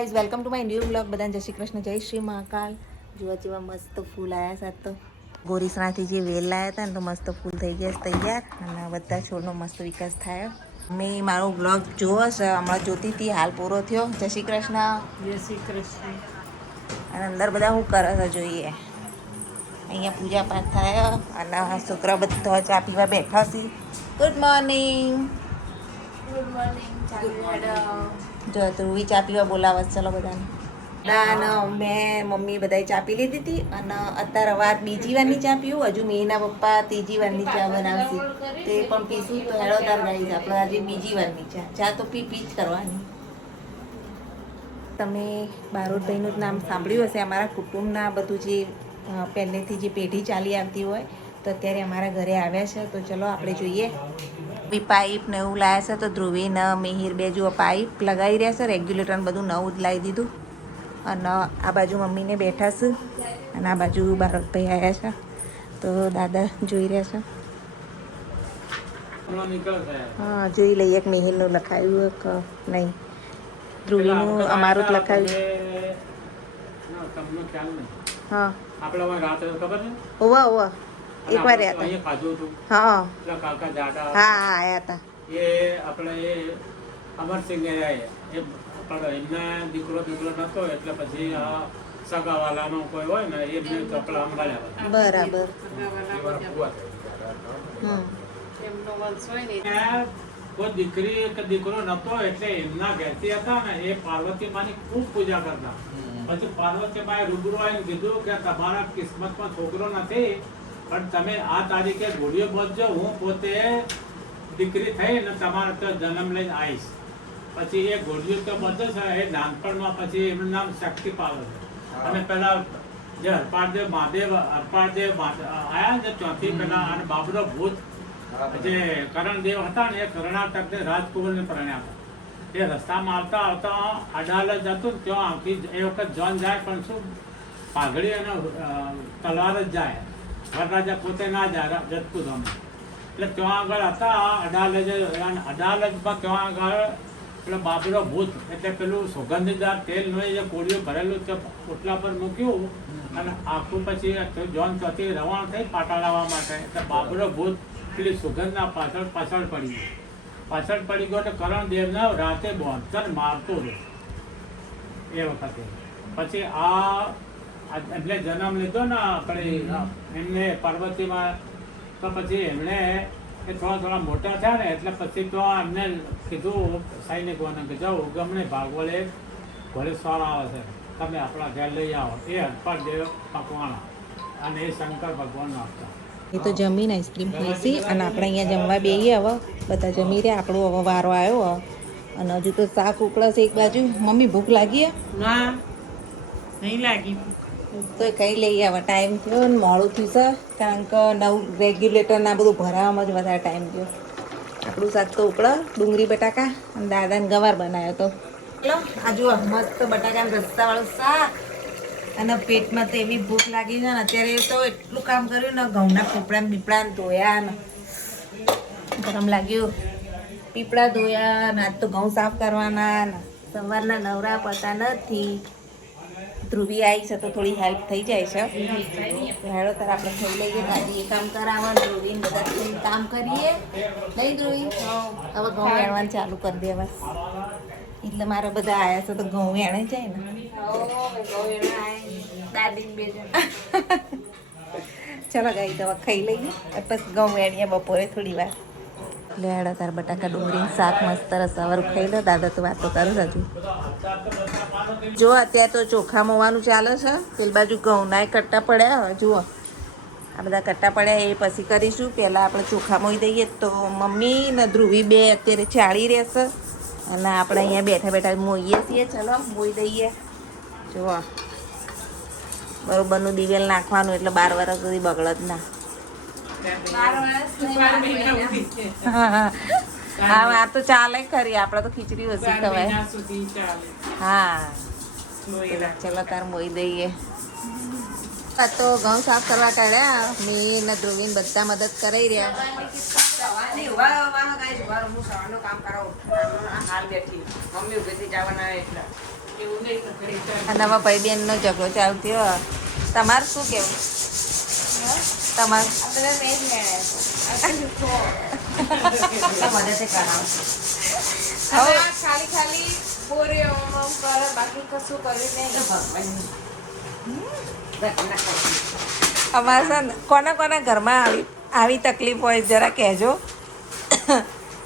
Guys welcome to my new blog. બધાને જય શ્રી કૃષ્ણ, જય શ્રી મહાકાલ. જોવા જેવા મસ્ત ફૂલ આવ્યા સાત તો ગોરીસણાથી જે વેલ લાવ્યા હતા ને તો મસ્ત ફૂલ થઈ ગયા તૈયાર અને બધા છોડનો મસ્ત વિકાસ થાય. મેં મારો બ્લોગ જોવો છે હમણાં જોતી હતી, હાલ પૂરો થયો. જય શ્રી કૃષ્ણ. જય શ્રી કૃષ્ણ. અને અંદર બધા શું કરે છે જોઈએ. અહીંયા પૂજા પાઠ થાય અને છોકરા બધા ચા પીવા બેઠા છે. Good morning. Good morning madam. જો ધ્રુવી ચા પીવા બોલાવે છે. ચલો બધાને. દાન મેં મમ્મી બધાએ ચા પી લીધી હતી અને અત્યારે વાત બીજી વારની ચા પીવું. હજુ મેના પપ્પા ત્રીજી વારની ચા બનાવશે તે પણ પીશું. તો હેડો તાર ગાઈ આપણે આજે બીજી વારની ચા તો પી જ કરવાની. તમે બારોટભાઈનું જ નામ સાંભળ્યું હશે. અમારા કુટુંબના બધું જે પહેલેથી જે પેઢી ચાલી આવતી હોય તો અત્યારે અમારા ઘરે આવ્યા છે. તો ચલો આપણે જોઈએ. બી પાઇપ ને એવું લાવ્યા છે તો ધ્રુવી ને મિહિર બે જુઓ પાઇપ લગાવી રહ્યા છે. રેગ્યુલેટર બધું નવું જ લાવી દીધું. અને આ બાજુ મમ્મીને બેઠા છે અને આ બાજુ બારોટભાઈ આવ્યા છે તો દાદા જોઈ રહ્યા છે. હા જોઈ લઈએ એક મિહિરનું લખાયું કે નહીં. ધ્રુવીનું અમારું જ લખાયું. હા ઓવા ઓવા એકવાર રહ્યા હતા. હા હા આયા હતા. એ આપણે એ અમરસિંહ એમના દીકરો નતો એટલે પછી સગાવાલાનો કોઈ હોય ને એમને કપડા અંગાડ્યા. બરાબર. કોઈ દીકરી કે દીકરો નતો એટલે એમના ઘેરથી હતા ને એ પાર્વતી માની ખૂબ પૂજા કરતા. પછી પાર્વતી માએ રૂબરૂ આવીને કીધું કે તમારા કિસ્મતમાં છોકરો નથી પણ તમે આ તારીખે ઘોડીઓ બાંધજો, હું પોતે દીકરી થઈ ને તમારે તો જન્મ લઈને આવીશ. પછી એ ઘોડીઓ તો બધો છે એ નાનપણમાં પછી એમનું નામ શક્તિ પાવે છે. અને પેલા જે હરપાળદેવ મહાદેવ આયા ને ત્યાંથી પેલા અને બાબરો ભૂત જે કરણદેવ હતા ને એ કર્ણાટક રાજકુમારને પરણ્યા હતા. એ રસ્તામાં આવતા આવતા અડાલજ હતું ને ત્યાં આખી એ વખત જોન જાય પણ શું પાઘડી અને તલવાર જ જાય. વરરાજા પોતે ના જાય જતપુર અમે એટલે ત્યાં આગળ હતા અડાલજમાં ત્યાં આગળ એટલે બાબરો ભૂત એટલે પેલું સુગંધીદાર તેલનું જે કોળીઓ ભરેલું તે ઓટલા પર મૂક્યું અને આખું પછી જોન ત્યાંથી રવાણ થઈ પાટા લાવવા માટે એટલે બાબરો ભૂત પેલી સુગંધના પાછળ પડી ગયો એટલે કરણદેવને રાતે બોંધર મારતો હતો એ વખતે. પછી આ એટલે જન્મ લીધો ને આપણે એમને પાર્વતીમાં તો પછી એમણે એ થોડા મોટા થયા ને એટલે પછી તો એમને કીધું સૈનિકોને કે જાઓ ગમણે ભાગવડે ઘોડેશ્વર આવે છે તમે આપણા ઘેર લઈ આવો. એ હરપાળ દેવ પકવાન અને એ શંકર ભગવાન આપતા. એ તો જમીને આઈસ્ક્રીમ ખાઈશી અને આપણે અહીંયા જમવા બેહીએ. હવે બધા જમી રહ્યા, આપણો હવે વારો આવ્યો અને હજુ તો શાક ઉકળે છે એક બાજુ. મમ્મી ભૂખ લાગી? ના નહીં લાગી. તો કઈ લઈએ હવે. ટાઈમ થયો ને મોડું થયું છે કારણ કે નવું રેગ્યુલેટરના બધું ભરાવામાં જ વધારે ટાઈમ થયો. આપણું શાક તો ઉકળે, ડુંગળી બટાકા અને દાદાને ગવાર બનાવ્યો તો. ચલો આ જુઓ મસ્ત બટાકાનું રસ્તાવાળું શાક અને પેટમાં તો એવી ભૂખ લાગી છે ને અત્યારે તો એટલું કામ કર્યું ને ઘઉંના પીપળા બીપળા ધોયા ને ગરમ લાગ્યું. પીપળા ધોયા ને આજ તો ઘઉં સાફ કરવાના ને સવારના નવરા પતા નથી. ધ્રુવી આવી છે તો થોડી હેલ્પ થઈ જાય છે. હેડો તાર આપણે થઈ લઈએ. દાદી એ કામ કરાવવા, ધ્રુવીને બધા કામ કરીએ. નહીં ધ્રુવી હવે ઘઉં વેણવાનું ચાલુ કરી દેવા એટલે મારા બધા આવ્યા છે તો ઘઉં વેણે જાય ને. ચલો ગઈ તો ખાઈ લઈએ પછી ઘઉં વેણીએ બપોરે થોડી વાર. લેડો તાર બટાકા ડુંગળી શાક મસ્ત રસાવાળું ખાઈ લો. દાદા તો વાતો કરું હજુ. જો અત્યારે તો ચોખા મોવાનું ચાલે છે. પેલી બાજુ ઘઉંના કટ્ટા પડ્યા. હવે જુઓ આ બધા કટ્ટા પડ્યા એ પછી કરીશું. પહેલાં આપણે ચોખા મોઈ દઈએ તો મમ્મી ને ધ્રુવી બે અત્યારે ચાળી રહેશે અને આપણે અહીંયા બેઠા બેઠા મોઈએ છીએ. ચલો મોઈ દઈએ. જુઓ બરોબરનું દિવેલ નાખવાનું એટલે 12 વર્ષ સુધી બગડ જ ના. હા આ તો ચાલે ખરી. આપણે તો ખીચડી ઓછી ખવાય. હા ચલો તાર મોઈ દઈએ. આ તો ઘઉં સાફ કરવા કાઢ્યા. મેં ને ધ્રુવીને બધા મદદ કરાઈ રહ્યા. કામ કરાવું હાલ બેઠી મમ્મી ઉભી થઈ જવાના એટલે અને હવે ભાઈ બહેનનો ઝઘડો ચાલુ થયો. તમારું શું કેવું? તમારું અમારે છે ને કોના કોના ઘરમાં આવી તકલીફ હોય જરા કહેજો.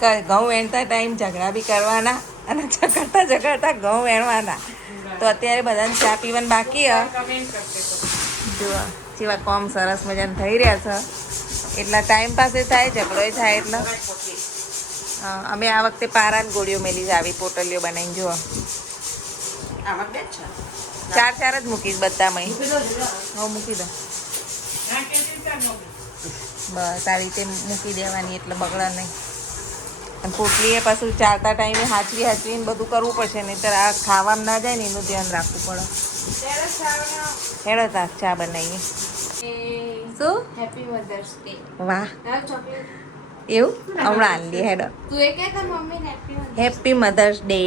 કે ઘઉં વેણતા ટાઈમ ઝઘડા બી કરવાના અને ઝઘડતા ઘઉં વેણવાના. તો અત્યારે બધાને ચા પીવાનું બાકી હ. જુઓ જેવા કોમ સરસ મજાને થઈ રહ્યા છે. એટલા ટાઈમ પાસે થાય ઝઘડો થાય એટલે અમે આ વખતે પારાની ગોળીઓ મેલી આવી પોટલીઓ બનાવીને જુઓ. ચાર ચાર જ મૂકીશ બધામાં. હવે મૂકી દો બસ આવી રીતે મૂકી દેવાની એટલે બગડા નહીં. અને પોટલીએ પાછું ચાલતા ટાઈમે હાચવીને બધું કરવું પડશે, નહીં તો આ ખાવામાં ના જાય ને એનું ધ્યાન રાખવું પડે. હેડો તાર ચા બનાવીએ. શું? Happy mother's day. વાહ ચોકલેટ એવું હમણાં આલી હેડો. તું એ કે તાર મમ્મી happy mother's. Happy mother's day.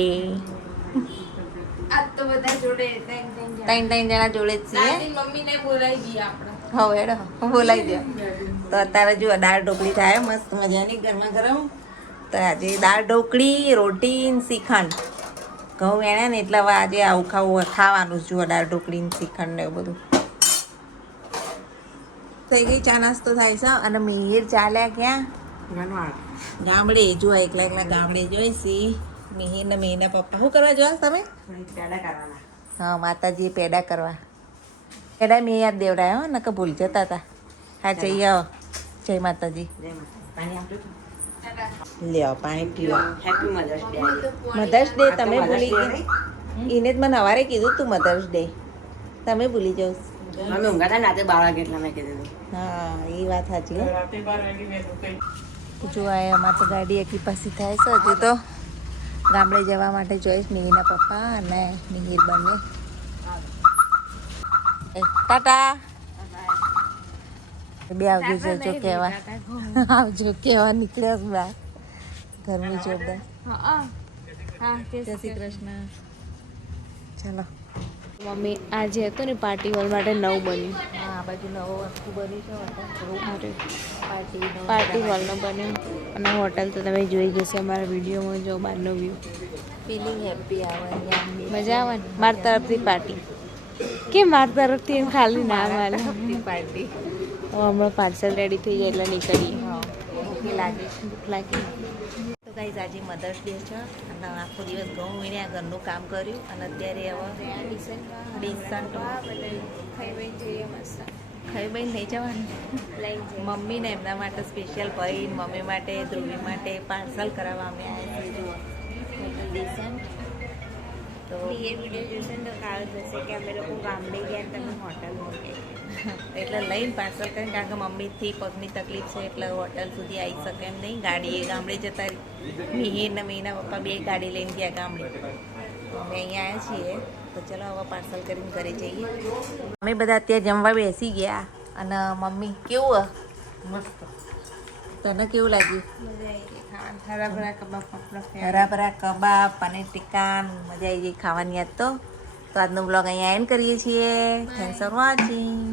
આજ તો બધા જોડે ત્રણ જણા જોડે જ છીએ. મમ્મીને બોલાવી દઈએ આપણે. હવે હેડો બોલાવી દો. તો અત્યારે જુઓ દાળ ઢોકળી થાય મસ્ત મજાની ગરમા ગરમ. તો આજે દાળ ઢોકળી, રોટી ને શ્રીખંડ. ઘઉં વેણ્યા ને એટલે હવે આજે આવું ખાવાનું જુઓ દાળ ઢોકળી ને શ્રીખંડ ને એવું બધું. થઈ ગઈ ચા નાસ્તો થાય છે. અને મિહિર ચાલ્યા ક્યાં? ગામડે. જો એકલા ગામડે જોઈશી. મિહિર ને મિહિરના પપ્પા શું કરવા જોયા તમે? હા માતાજીએ પેડા કરવા. પેડા મેં યાદ દેવડાયા હો નકર ભૂલ જતા હતા. હા જઈ આવો. જય માતાજી. લ્યો પાણી પીવો. Happy mother's day. Mother's day તમે ભૂલી ગઈ. એને જ મને સવારે કીધું તું મધર્સ ડે. તમે ભૂલી જાઓ. અમે ઊંઘાતા રાતે 12 વાગે એટલે મેં કીધું. હા એ વાત સાચી. રાતે 12 વાગે વહેલું કઈ. જો આ અમારે તો ગાડી એકી પાછી થાય છે. હજુ તો ગામડે જવા માટે જોઈશ મિહિરના પપ્પા અને મિહિર બંને. ટાટા બે આવજો જો કહેવા. આવજો કહેવા નીકળ્યા બહાર. ગરમી જોરદાર. જય શ્રી કૃષ્ણ. ચાલો મમ્મી આજે હતો ને પાર્ટી હોલ માટે નવું બન્યું. હા આ બાજુ નવું આખું બન્યું છે. પાર્ટી હોલનું બન્યું અને હોટલ તો તમે જોઈ જશે અમારા વિડીયોમાં. જો બહારનો વ્યૂ. ફિલિંગ હેપી આવે. મજા આવે ને મારી તરફથી પાર્ટી. કે મારી તરફથી એમ ખાલી ના મારે. પાર્ટી તો હમણાં પાર્સલ રેડી થઈ જાય એટલે નીકળીએ. ભૂખ લાગી. ભૂખ લાગી. તો ગાઈઝ આજે મધર્સ ડે છે અને આખો દિવસ ઘઉં વીણ્યા ઘરનું કામ કર્યું અને અત્યારે હવે ડિસન્ટ ખાઈ બહીને થઈ જવાનું. મમ્મીને એમના માટે સ્પેશિયલ ભાઈ મમ્મી માટે ધ્રુવી માટે પાર્સલ કરાવવા અમે આવ્યા છીએ. જુઓ ડિસન્ટ. તો એ વિડીયો જોશે ને તો કાળ જશે કે અમે લોકો ગામડે ગયા તમે હોટલ મૂકે. એટલે લઈને પાર્સલ કરીને કારણ કે મમ્મીથી પગની તકલીફ છે એટલે હોટલ સુધી આવી શકે એમ નહીં. ગાડીએ ગામડે જતા મિહિર ને મિહિરના પપ્પા બે ગાડી લઈને ગયા ગામડે. અમે અહીંયા આવ્યા છીએ તો ચલો હવે પાર્સલ કરીને ઘરે જઈએ. અમે બધા અત્યારે જમવા બેસી ગયા અને મમ્મી કેવું મસ્ત. તને કેવું લાગ્યું? હરાભરા કબાબ હરાભરા કબાબ પનીર ટિક્કા મજા આવી ગઈ ખાવાની. યાદ તો આજનો બ્લોગ અહીંયા એન્ડ કરીએ છીએ. Thanks for watching.